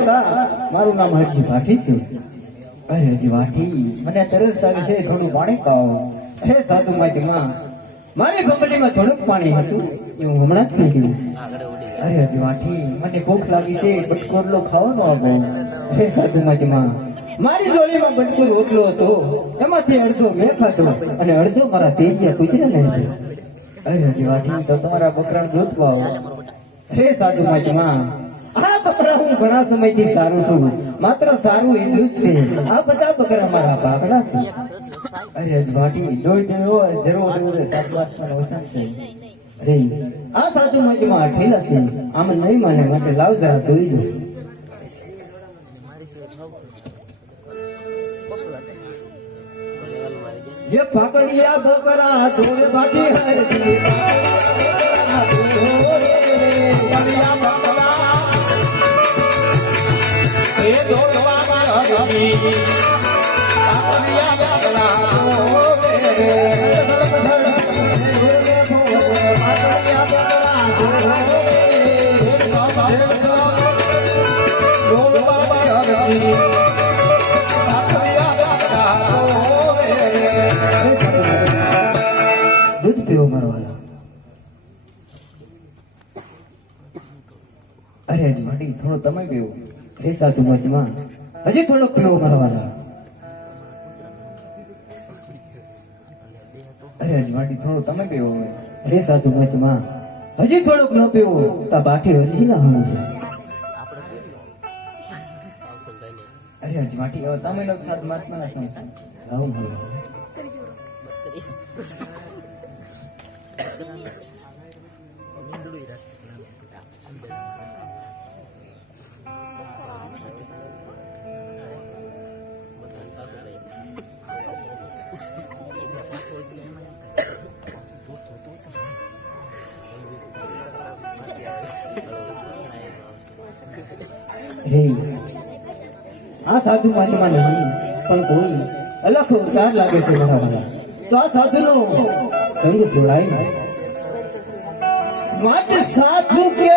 કરતા મારું નામ હજી ભાઠી છે. અરે હજી ભાઠી, મને તરસ લાગે છે, થોડું પાણી પાવો. હે સાધુ માજી માં, મારી બંગડીમાં થોડુંક પાણી હતું, એ હું હમણાં જ પી ગયું. અરે હજી ભાઠી, મને ભૂખ લાગી છે, બટકો રોટલો ખાવાનો આપો. હે સાધુ માજી માં, મારી જોડીમાં બટકો રોટલો હતો, એમાંથી અડધો મેં ખાધો અને અડધો મારા તેજિયા કુતરાને આપ્યો. અરે હજી ભાઠી, તો તમારા બકરાનું દૂધ પાવો. હે સાધુ માજી માં, આ બકરા હું ઘણા સમયથી સારું છું, માત્ર સારું એટલું જ છે, આ બધા બકરા મારા ભાગના છે. અરે ભાટી, જોઈ જરૂર સાત વાત ઓછા છે. અરે આ સાધુ માજી માં ઠેલા છે, આમ નહીં માને, માટે લાવ જરા જોઈ દો. ये पकड़िया बकरा धोए बाटी हरदी पकड़िया बकरा ए धोए बाटी हरदी पकड़िया बकरा धोए पकड़िया बकरा धोए बाटी हरदी दूध पीओ मारो वाला. अरे माटी, थोड़ो तमे पीओ. रे साधु माजी मां, हजी थोड़ो पीओ मारो वाला. अरे माटी, थोड़ो तमे पीओ. रे साधु माजी मां, हजी थोड़ो न पीओ, ता बाठी हजी ना हम છે. अरे माटी, હવે તમે લોક સાથ મહાત્માના સમજો. આવું બોલો. આ સાધુ માજીમાં નહીં, પણ કોઈ અલગ અવતાર લાગે છે મારા વાલા. તો આ સાધુનો સંગ જોડાય માટે સાધુ કે